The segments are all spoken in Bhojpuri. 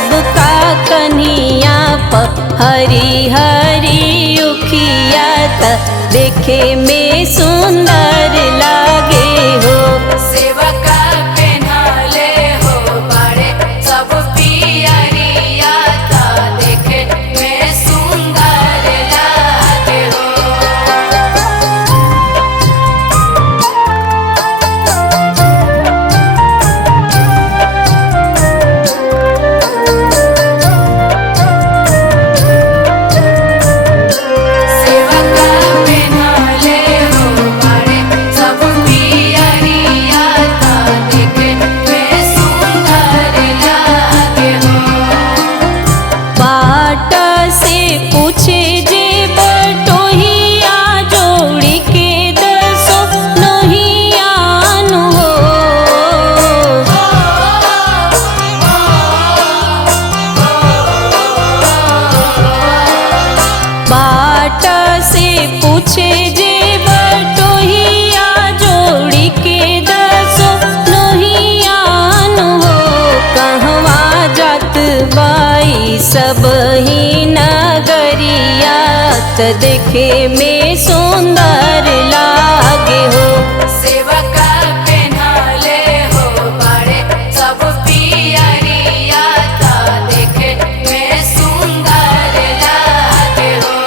सबका कन्हिया प हरी हरी उखिया त देखे में सुंदर लागे हो। सेवका पेन्हले हो बड़े सब पियरिया ता देखे में सुंदर लागे हो। सेवका पेन्हले हो बड़े सब पियरिया ता देखे में सुंदर लागे हो। बाट से पूछे जे बटोहिया जोड़ी के दसो लोहियान हो। बाट से पूछे जे बटोहिया जोड़ी के दसो लोहियान हो। कहवा जात बाई सब ही नगरिया त देखे में सुंदर लागे हो। सेवका पेन्हले हो बड़े सब पियरिया ता देखे में सुंदर लागे हो।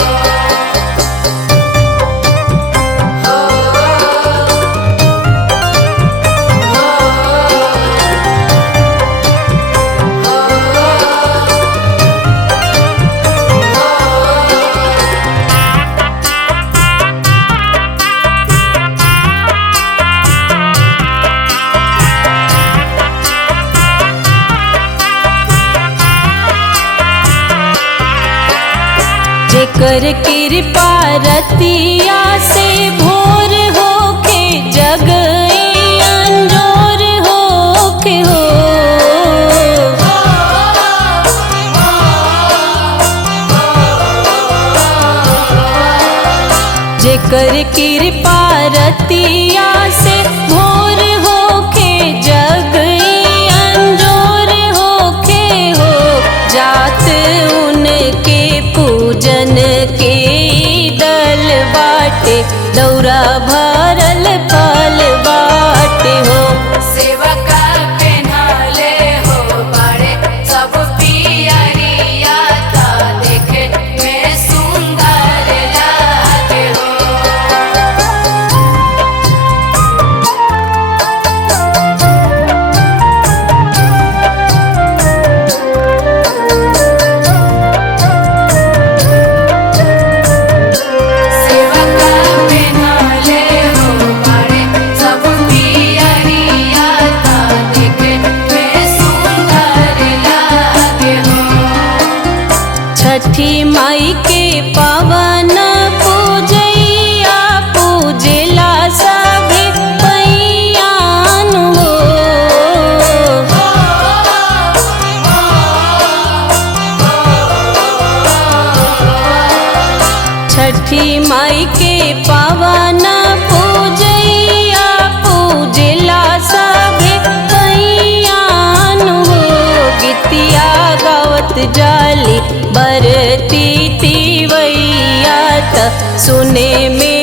जेकर कृपा रतिया से भोर होके जग अंजोर होके हो। जेकर कृपा रतिया से भोर होके जग अंजोर होके हो। जात उनके पूजन के दल बाटे दौरा भरल फल बाटे हो। सेवका पेन्हले हो बड़े सब पियरिया ता देखे में सुंदर लागे हो। सेवका पेन्हले हो बड़े सब पियरिया ता देखे में सुंदर लागे हो। छठी माई के पावन पूजैया पूजेला सभे पैयान हो। छठी माई के पावन पूजैया पूजेला सभे पैयान हो। गीतिया गावत जाली बरती तिवैया त सुने में